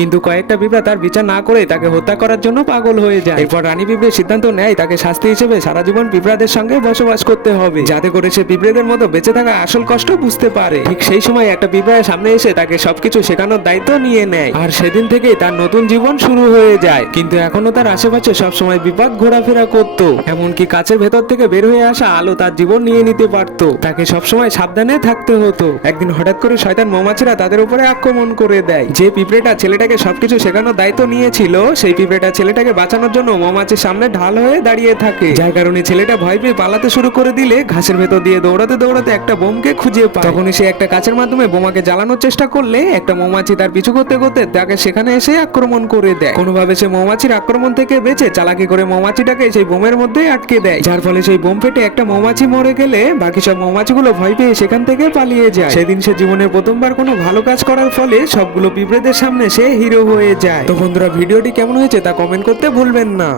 কিন্তু কয়েকটা পিঁপড়া তার বিচার না করে তাকে হত্যা করার জন্য পাগল হয়ে যায়। এরপর রানী পিঁপড়ে সিদ্ধান্ত নেয় তাকে শাস্তি হিসেবে সারা জীবন পিঁপড়াদের সঙ্গে বসবাস করতে হবে, যাতে করে সে পিঁপড়েদের মতো বেঁচে থাকা আসল কষ্ট বুঝতে পারে। ঠিক সেই সময় একটা পিঁপড়া সামনে এসে তাকে সবকিছু শেখানোর দায়িত্ব নিয়ে নেয়, আর সেদিন থেকেই তার নতুন জীবন শুরু হয়ে যায়। কিন্তু এখনো তার আশেপাশে সবসময় বিপদ ঘোরাফেরা করতো, এমনকি কাচের ভেতর থেকে বের হয়ে আসা আলো তার জীবন নিয়ে নিতে পারতো। তাকে সবসময় সাবধানে থাকতে হতো। একদিন হঠাৎ করে শয়তান মৌমাছিরা তাদের উপরে আক্রমণ করে দেয়। যে পিঁপড়েটা ছেলেটাকে সবকিছু শেখানোর দায়িত্ব নিয়েছিল, সেই পিঁপড়েটা ছেলেটাকে বাঁচানোর জন্য মৌমাছির সামনে ঢাল হয়ে দাঁড়িয়ে থাকে, যার কারণে ছেলেটা ভয় পেয়ে পালাতে শুরু করে দিলে ঘাসের ভেতর দিয়ে দৌড়াতে দৌড়াতে একটা বোমকে খুঁজে পায়। তখনই সে একটা কাচের মাধ্যমে বোমাকে জ্বালানোর চেষ্টা করলে একটা মৌমাছি তার পিছু করতে করতে তাকে সেখানে এসে আক্রমণ করে দেয়। কোনোভাবে সে মৌমাছির আক্রমণ থেকে বেঁচে চালাকি করে মৌমাছিটাকে সেই বোমের মধ্যে আটকে দেয়, যার ফলে সেই বোম ফেটে একটা মৌমাছি মরে গেলে বাকি সব মৌমাছিগুলো ভয় পেয়ে সেখান থেকে পালিয়ে যায়। সেদিন সে জীবনে প্রথমবার কোনো ভালো কাজ করার ফলে সবগুলো পিঁপড়েদের সামনে সে হিরো হয়ে যায়। তো বন্ধুরা, ভিডিওটি কেমন হয়েছে তা কমেন্ট করতে ভুলবেন না।